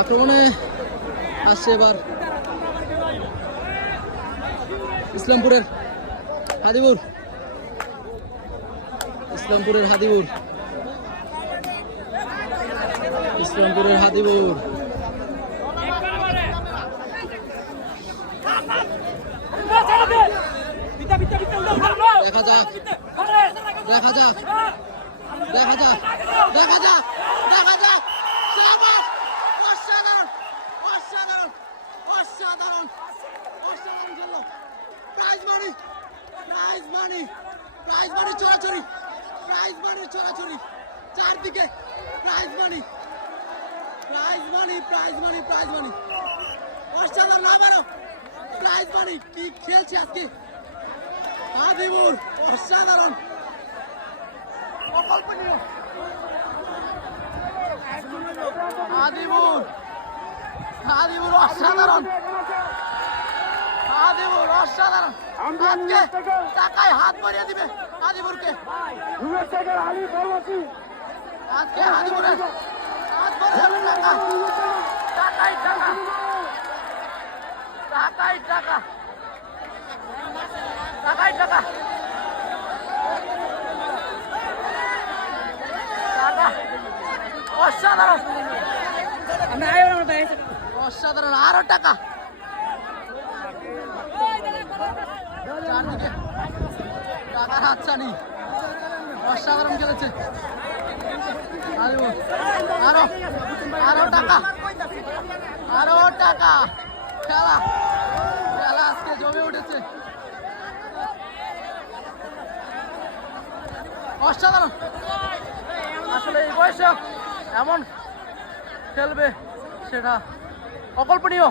আক্রমণে আসছে এবার ইসলামপুরের হাদিবুর। ইসলামপুরের হাদিবুর দেখা যাক চোরাচুরি চারদিকে প্রাইজ মানি অসাধারণ। আবারও প্রাইজ মানি। কি খেলছে আজকে হাদিবুর, অসাধারণ, অকল্পনীয়। হাদিবুর অসাধারণ, আজকে টাকায় হাত ভরিয়ে দিবে হাদিবুরকে। আজকে হাদিবুরের হাত ভরে টাকা, টাকায় টাকা। অসাধারণ, আরো টাকা। চারদিকে টাকার হাতছানি, অসাধারণ খেলেছে। আরো টাকা। খেলা আজকে জমে উঠেছে, অসাধারণ। আসলে এই বয়সে এমন খেলবে সেটা অকল্পনীয়।